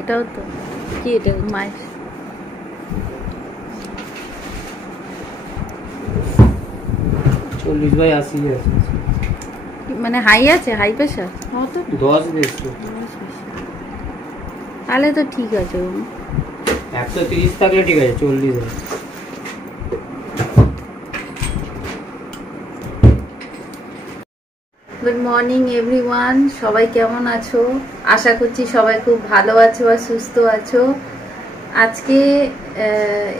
এটাও তো কি, এটা মায়ের মানে হাই আছে, হাই প্রেশার 10 বেশি, তাহলে তো ঠিক আছে। 130 থাকলে ঠিক আছে, 40 আছে। গুড মর্নিং এভরিওয়ান, সবাই কেমন আছো? আশা করছি সবাই খুব ভালো আছো আর সুস্থ আছো। আজকে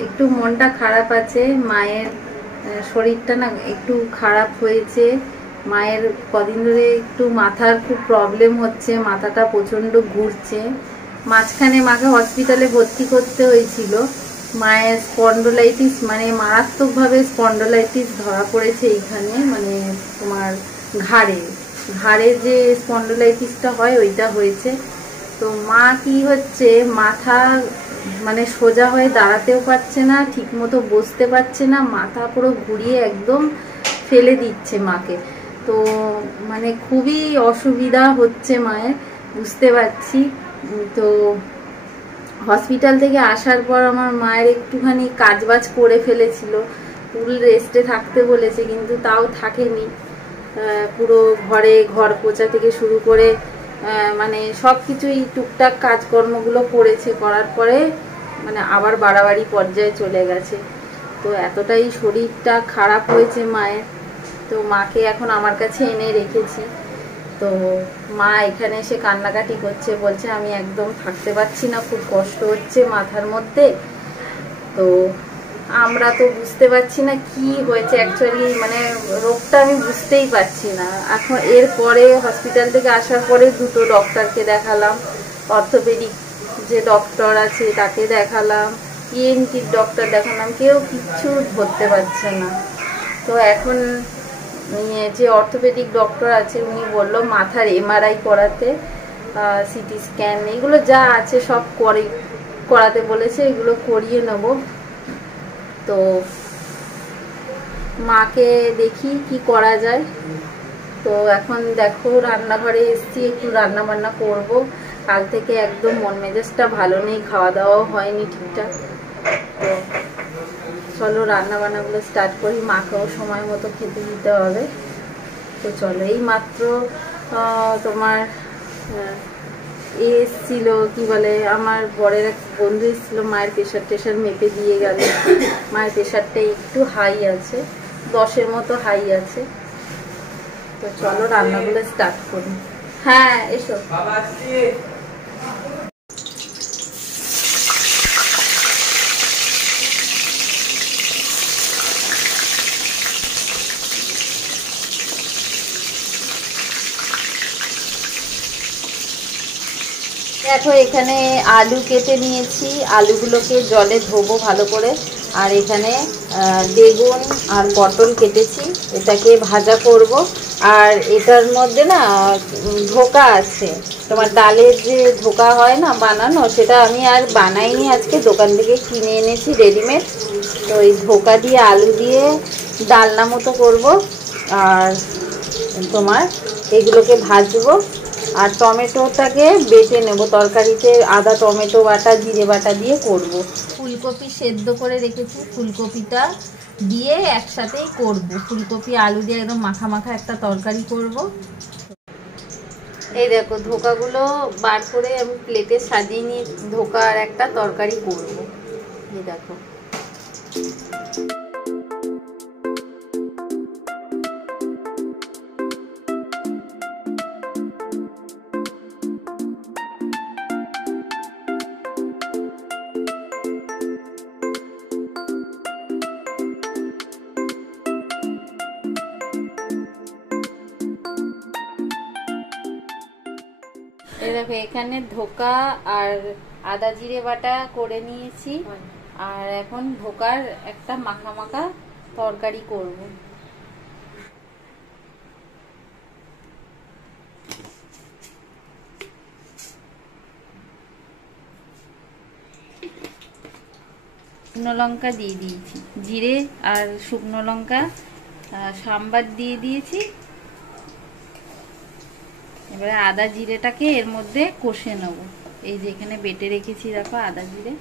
একটু মনটা খারাপ আছে, মায়ের শরীরটা না একটু খারাপ হয়েছে। মায়ের কদিন ধরে একটু মাথার খুব প্রবলেম হচ্ছে, মাথাটা প্রচণ্ড ঘুরছে। মাঝখানে মাকে হসপিটালে ভর্তি করতে হয়েছিল। মায়ের স্পন্ডোলাইটিস, মানে মারাত্মকভাবে স্পন্ডোলাইটিস ধরা পড়েছে এইখানে, মানে তোমার ঘাড়ে যে স্পন্ডোলাইটিসটা হয় ওইটা হয়েছে। তো মা কি হচ্ছে, মাথা মানে সোজা হয়ে দাঁড়াতেও পারছে না, ঠিক মতো বসতে পারছে না, মাথা পুরো ঘুরিয়ে একদম ফেলে দিচ্ছে মাকে। তো মানে খুবই অসুবিধা হচ্ছে মায়ের, বুঝতে পারছি। তো হসপিটাল থেকে আসার পর আমার মায়ের একটুখানি কাজবাজ করে ফেলেছিল, ফুল রেস্টে থাকতে বলেছে, কিন্তু তাও থাকেনি। পুরো ঘর পোছা থেকে শুরু করে মানে সব কিছুই টুকটাক কাজকর্মগুলো করেছে, করার পরে মানে আবার বাড়াবাড়ি পর্যায়ে চলে গেছে। তো এতটাই শরীরটা খারাপ হয়েছে মায়ের। তো মাকে এখন আমার কাছে এনে রেখেছি। তো মা এখানে এসে কান্নাকাটি করছে, বলছে আমি একদম থাকতে পারছি না, খুব কষ্ট হচ্ছে মাথার মধ্যে। তো আমরা তো বুঝতে পারছি না কি হয়েছে অ্যাকচুয়ালি, মানে রোগটা আমি বুঝতেই পারছি না। এখন এরপরে হসপিটাল থেকে আসার পরে দুটো ডক্টরকে দেখালাম, অর্থোপেডিক যে ডক্টর আছে তাকে দেখালাম, ইএনটির ডক্টর দেখালাম, কেউ কিচ্ছু ধরতে পারছে না। তো এখন যে অর্থোপেডিক ডক্টর আছে উনি বলল মাথার এমআরআই করাতে, সিটি স্ক্যান এগুলো যা আছে সব করাতে বলেছে, এগুলো করিয়ে নেব। তো মাকে দেখি কি করা যায়। তো এখন দেখো রান্নাঘরে এসছি, একটু রান্না বান্না করবো। কাল থেকে একদম মন মেজাজটা ভালো নেই, খাওয়া দাওয়াও হয়নি ঠিকঠাক। তো চলো রান্না বান্নাগুলো স্টার্ট করি, মাকেও সময় মতো খেতে দিতে হবে। তো চলো, এই মাত্র তোমার এসছিল কি বলে, আমার বরের এক বন্ধু এসেছিল, মায়ের প্রেশার মেপে দিয়ে গেল। মায়ের প্রেশারটা একটু হাই আছে, 10-এর মতো হাই আছে। তো চলো রান্নাগুলো স্টার্ট করি। হ্যাঁ এসো। দেখো এখানে আলু কেটে নিয়েছি, আলুগুলোকে জলে ধোবো ভালো করে। আর এখানে বেগুন আর পটল কেটেছি, এটাকে ভাজা করব। আর এটার মধ্যে না ধোকা আছে, তোমার ডালের যে ধোকা হয় না বানানো, সেটা আমি আর বানাইনি, আজকে দোকান থেকে কিনে এনেছি রেডিমেড। তো এই ধোকা দিয়ে আলু দিয়ে ডালনা মতো করব। আর তোমার এগুলোকে ভাজবো। আর টমেটোটাকে বেটে নেব তরকারিতে, আদা টমেটো বাটা জিরে বাটা দিয়ে করব। ফুলকপি সেদ্ধ করে রেখেছি, ফুলকপিটা দিয়ে একসাথেই করব। ফুলকপি আলু দিয়ে একদম মাখা মাখা একটা তরকারি করব। এই দেখো ধোকাগুলো বার করে আমি প্লেটে সাজিয়ে নিয়ে ধোকার একটা তরকারি করব। এই দেখো দেখো এখানে ধোকা আর আদা জিরে বাটা করে নিয়েছি। আর এখন ধোকার একটা মাখা মাখা তরকারি করব। শুকনো লঙ্কা দিয়ে দিয়েছি, জিরে আর শুকনো লঙ্কা সাম্বার দিয়ে দিয়েছি। এবারে আদা জিরেটাকে এর মধ্যে কষে নেব। এই যে এখানে বেটে রেখেছি, দেখো আদা জিরে।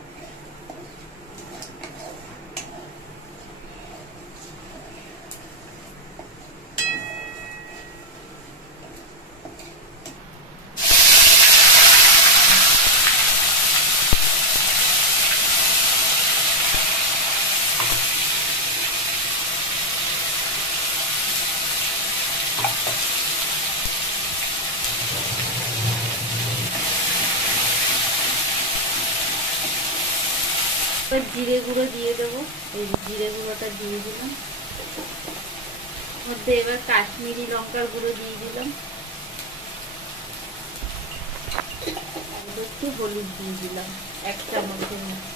এবার জিরে গুঁড়ো দিয়ে দেবো। এই জিরে গুঁড়োটা দিয়ে দিলাম মধ্যে। এবার কাশ্মীরি লঙ্কার গুঁড়ো দিয়ে দিলাম, একটু হলুদ দিয়ে দিলাম 1 চামচের মতো।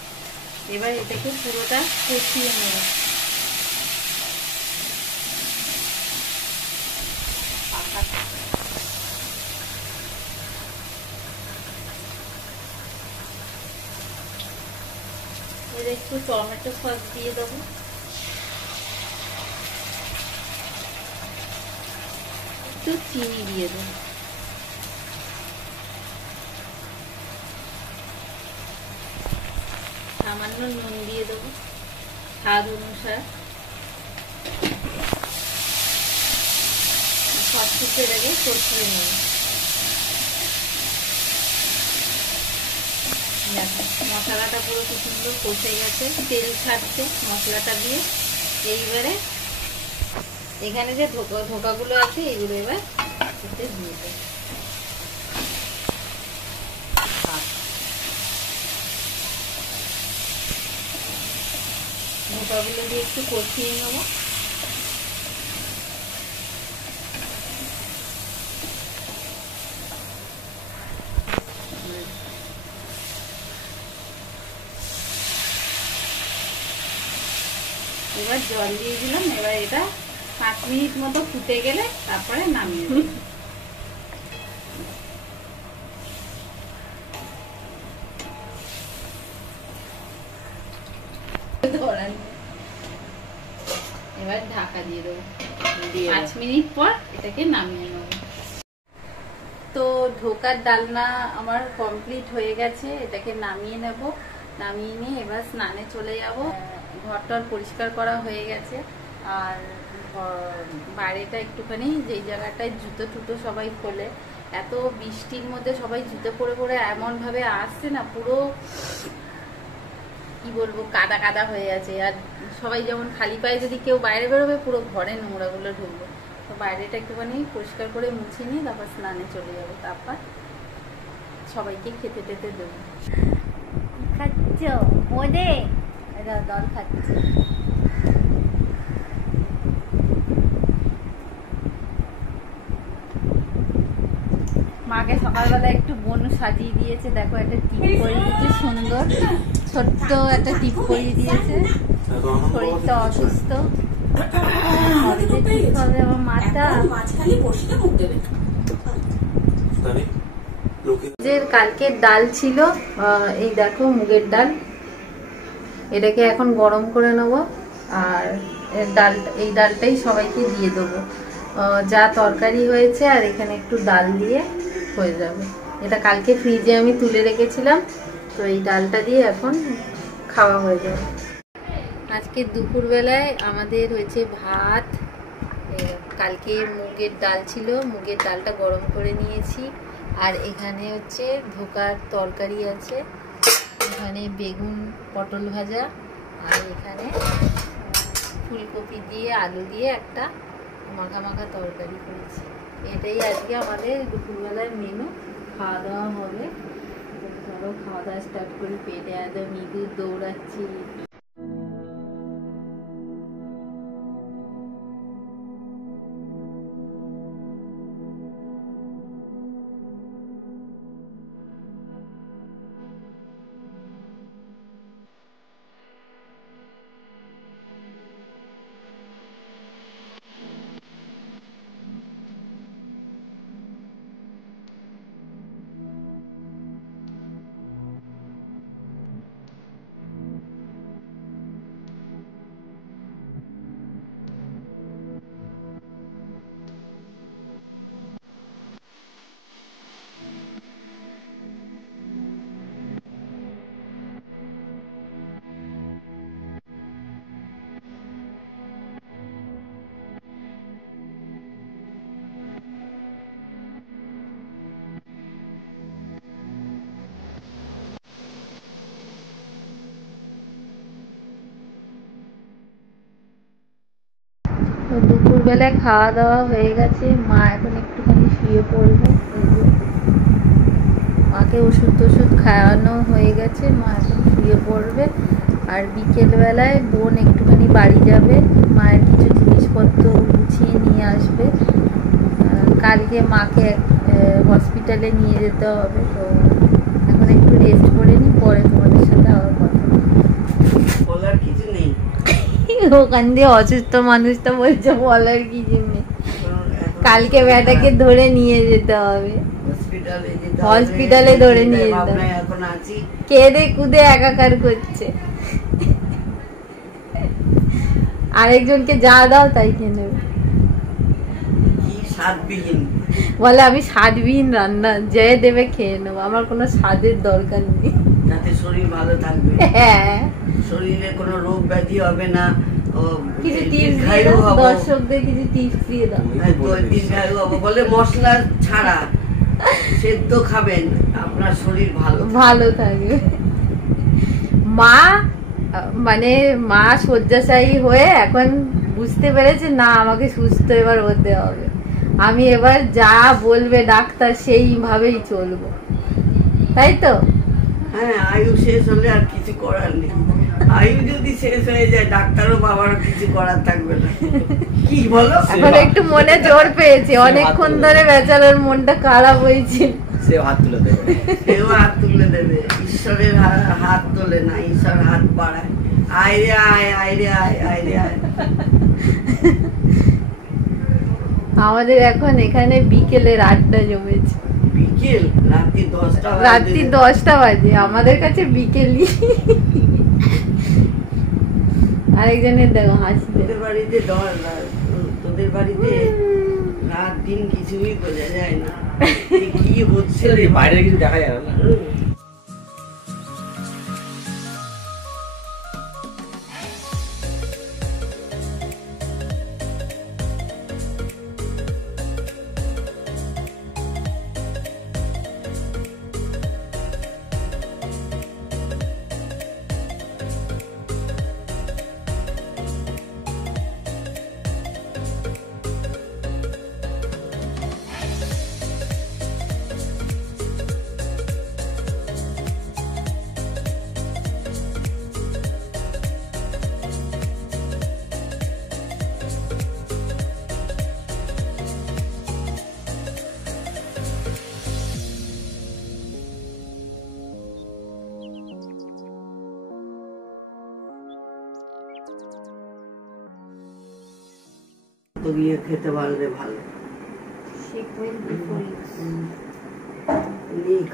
এবার এটাকে পুরোটা কষিয়ে নেব। এর একটু টমেটো সস দিয়ে দেবো, একটু চিনি দিয়ে দেবো, সামান্য নুন দিয়ে দেবো স্বাদ অনুসার। সব কিছু এটাকে কষিয়ে নেব। মশলাটা পুরো কি সুন্দর কষে গেছে, তেল ছাড়ছে মশলাটা দিয়ে। এইবারে এখানে যে ধোকাগুলো আছে এগুলো এবার দিয়ে দেবো। ধোকাগুলো দিয়ে একটু কষিয়ে নেবো। এবার জল দিয়ে দিলাম। এবার এটা 5 মিনিট মতো ফুটে গেলে তারপরে নামিয়ে দেব। এবার ঢাকা দিয়ে দেবো। 5 মিনিট পর এটাকে নামিয়ে নেব। তো ধোকার ডালনা আমার কমপ্লিট হয়ে গেছে। এটাকে নামিয়ে নেব। নামিয়ে নিয়ে এবার স্নানে চলে যাব। ঘরটার পরিষ্কার করা হয়ে গেছে। আর বাইরেটা একটুখানি যেই জায়গাটায় জুতো টুতো সবাই খোলে, এত বৃষ্টির মধ্যে সবাই জুতো পরে পরে এমন ভাবে আসছে না, পুরো কি বলবো কাদা কাদা হয়ে আছে। আর সবাই যেমন খালি পায়ে যদি কেউ বাইরে বেরোবে, পুরো ঘরে নোংরাগুলো ঢুকবে। তো বাইরেটা একটুখানি পরিষ্কার করে মুছে নিয়ে তারপর স্নানে চলে যাবো। তারপর সবাইকে খেতে টেতে দেবো। খাচ্ছ বোধে দল খাচ্ছে। মাকে সকালবেলা একটু বনু সাজিয়ে দিয়েছে। দেখো একটা টিপ পরিয়ে দিয়েছে, সুন্দর ছোট্ট একটা টিপ পরিয়ে দিয়েছে। শরীরটা অসুস্থ, ঠিক হবে আমার মাটা। কালকের ডাল ছিল, এই দেখো মুগের ডাল। এটাকে এখন গরম করে নেবো। আর এই ডালটাই সবাইকে দিয়ে দেবো। যা তরকারি হয়েছে আর এখানে একটু ডাল দিয়ে হয়ে যাবে। এটা কালকে ফ্রিজে আমি তুলে রেখেছিলাম, তো এই ডালটা দিয়ে এখন খাওয়া হয়ে যাবে। আজকে দুপুরবেলায় আমাদের হয়েছে ভাত। কালকে মুগের ডাল ছিল, মুগের ডালটা গরম করে নিয়েছি। আর এখানে হচ্ছে ধোকার তরকারি আছে, এখানে বেগুন পটল ভাজা, আর এখানে ফুলকপি দিয়ে আলু দিয়ে একটা মাখা মাখা তরকারি করেছি। এটাই আজকে আমাদের দুপুরবেলার মেনু। খাওয়া দাওয়া হবে। চলো খাওয়া দাওয়া স্টার্ট করি। পেটে একদম ইঁদুর দৌড়াচ্ছি। তো দুপুরবেলায় খাওয়া দাওয়া হয়ে গেছে, মা এখন একটুখানি শুয়ে পড়বে। মাকে ওষুধ খাওয়ানো হয়ে গেছে, মা এখন শুয়ে পড়বে। আর বিকেলবেলায় বোন একটুখানি বাড়ি যাবে, মায়ের কিছু জিনিসপত্র গুছিয়ে নিয়ে আসবে। কালকে মাকে হসপিটালে নিয়ে যেতে হবে, তো এখন একটু রেস্ট করে নি, পরে তোমাদের সাথে আবার কথা বলার কিছু নেই। ওখান দিয়ে অসুস্থ মানুষটা বলছে বলার কিছু নেই। কালকে ব্যাটাকে ধরে নিয়ে যেতে হবে, হসপিটালে ধরে নিয়ে যেতে হবে। এখন আছি, কেঁদে কুদে একাকার করছে। আরেকজনকে যা দাও তাই খেয়ে নেবে। কি স্বাদবিহীন বলে আমি স্বাদবিহীন রান্না যে দেবে খেয়ে নেবো, আমার কোনো স্বাদের দরকার নেই। যাতে শরীর ভালো থাকবে, হ্যাঁ, শরীরে কোনো রোগ ব্যাধি হবে না। কিছু টিপস দিয়ে দাও, দর্শকদের কিছু টিপস দিয়ে দাও। দীর্ঘায়ু হবো বলে মশলা ছাড়া সেদ্ধ খাবেন, আপনার শরীর ভালো থাকবে। মা মানে মা শয্যাশায়ী হয়ে এখন বুঝতে পেরেছে, না আমাকে সুস্থ এবার হতে হবে, আমি এবার যা বলবে ডাক্তার সেইভাবেই চলবো, তাই তো? হ্যাঁ, আয়ু শেষ হলে আর কিছু করার নেই। আয়ু যদি শেষ হয়ে যায়, ডাক্তারও বাবারও কিছু করার থাকবে না। কি বলো? এখন একটু মনে জোর পেয়েছে, অনেকক্ষণ ধরে বেচারার মনটা খারাপ হয়েছে। সেও হাত তুলে দেবে, সেও হাত তুলে দেবে। ঈশ্বরের হাত তোলে না, ঈশ্বর হাত বাড়ায়। আয় রে আয়, আয় রে আয়, আয় রে আয়। আমাদের এখন এখানে বিকেলের আড্ডা জমেছে। বিকেল রাত্রি 10টা বাজে, আমাদের কাছে বিকেলই। আরেকজনের দেখো হাসবে। তোদের বাড়িতে রাত দিন কিছুই বোঝা যায় না, কি হচ্ছে বাইরে কিছু দেখা যায় না। গিয়ে খেতে পারলে ভালো।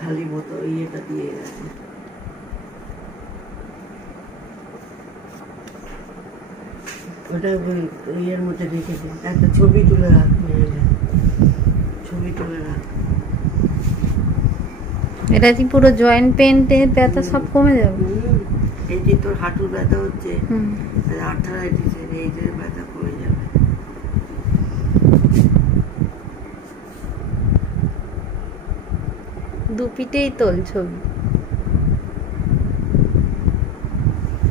খালি মতো ইয়েটা দিয়ে গেছে। ওটা ইয়ের মধ্যে রেখেছে, একটা ছবি তুলে রাখ, ছবি তুলে রাখ। এটা কি পুরো জয়েন্ট পেইন্টের ব্যথা সব কমে যাবে? এই যে তোর হাঁটুর ব্যথা হচ্ছে, আর্থারাইটিসের এই যে ব্যথা কমে যাবে। দুপিটেই তোল ছবি।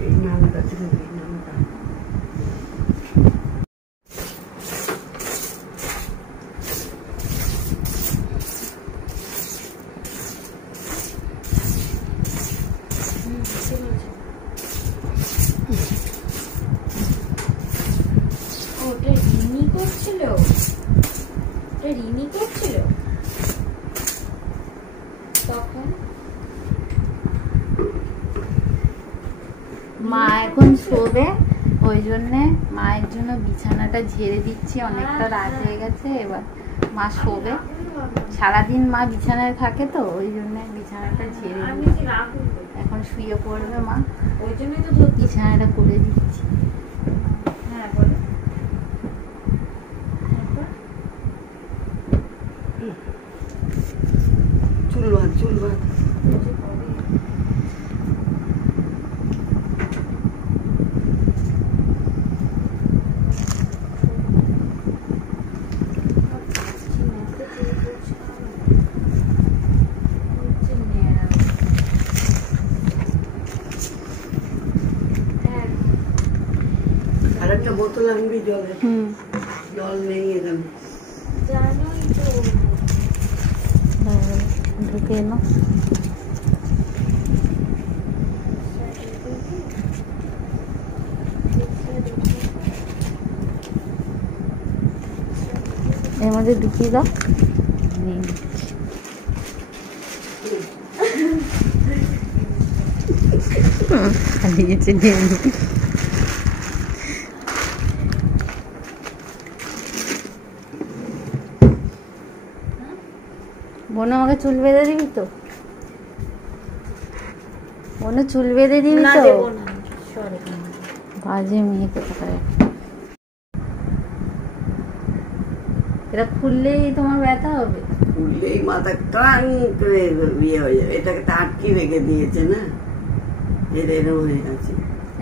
এই নামটা ছিল, এই নামটা ওটা রিনি করছিল, ওটা রিনি করছিল তখন। মা এখন শোবে, ওই জন্যে মায়ের জন্য বিছানাটা ঝেড়ে দিচ্ছি, অনেকটা রাত হয়ে গেছে, এবার মা শোবে। সারাদিন মা বিছানায় থাকে তো, ওই জন্য বিছানাটা ঝেড়ে দিচ্ছি, এখন শুয়ে পড়বে মা, ওই জন্য তো বিছানাটা করে দিচ্ছি। হ্যাঁ বলো। চুল ভাত আর একটা বোতল আনবি জলের। জল নেই এখানে। ঢুকে এলো। এর মধ্যে ঢুকিয়ে দাও। হারিয়েছে বোন, আমাকে চুল বেঁধে দিবি তো? বোন, চুল বেঁধে দিবি তো? বাজে মেয়ে কোথাকার। এটা খুললেই তোমার ব্যথা হবে? খুললেই মাথা টান করে বিয়ে হয়ে যাবে। এটাকে তো আটকে রেখে দিয়েছে না, এরকম হয়ে আছে।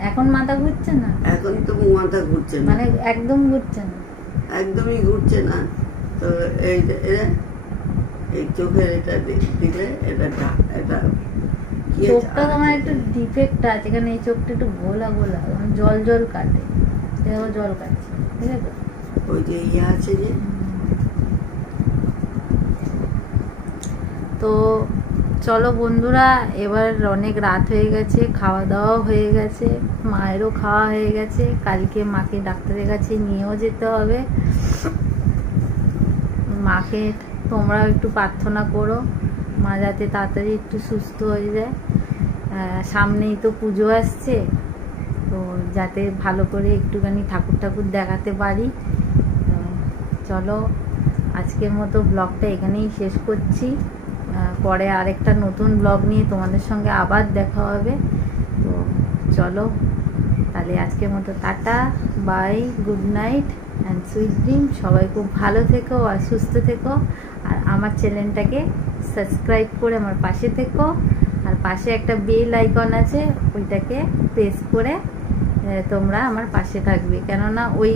এখন মাথা ঘুরছে না? এখন তো মাথা ঘুরছে না, মানে একদম ঘুরছে না? একদমই ঘুরছে না। তো এই চোখের এটা দিলে এটা চোখটা তোমার একটু ডিফেক্ট আছে, এখানে এই চোখটা একটু গোলা গোলা, জল জল কাটে, জল কাটছে, ঠিক আছে? ওই যে ইয়ে আছে যে। তো চলো বন্ধুরা, এবার অনেক রাত হয়ে গেছে, খাওয়া দাওয়া হয়ে গেছে, মায়েরও খাওয়া হয়ে গেছে। কালকে মাকে ডাক্তারের কাছে নিয়েও যেতে হবে। মাকে তোমরাও একটু প্রার্থনা করো, মা যাতে তাড়াতাড়ি একটু সুস্থ হয়ে যায়। সামনেই তো পুজো আসছে, তো যাতে ভালো করে একটুখানি ঠাকুর দেখাতে পারি। চলো, আজকের মতো ব্লগটা এখানেই শেষ করছি। পরে আরেকটা নতুন ব্লগ নিয়ে তোমাদের সঙ্গে আবার দেখা হবে। তো চলো তাহলে আজকের মতো tata, bye, good night and sweet dream. সবাই খুব ভালো থেকো আর সুস্থ থেকো। আর আমার চ্যানেলটাকে সাবস্ক্রাইব করে আমার পাশে থেকো। আর পাশে একটা বেল আইকন আছে, ওইটাকে প্রেস করে তোমরা আমার পাশে থাকবে। কেননা ওই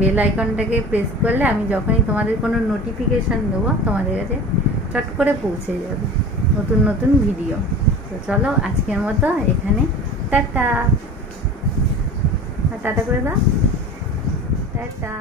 বেল আইকনটাকে প্রেস করলে আমি যখনই তোমাদের কোনো নোটিফিকেশান দেবো, তোমাদের কাছে চট করে পৌঁছে যাবে নতুন নতুন ভিডিও। তো চলো আজকের মতো এখানে টাটা। টাটা করে দাও, টাটা।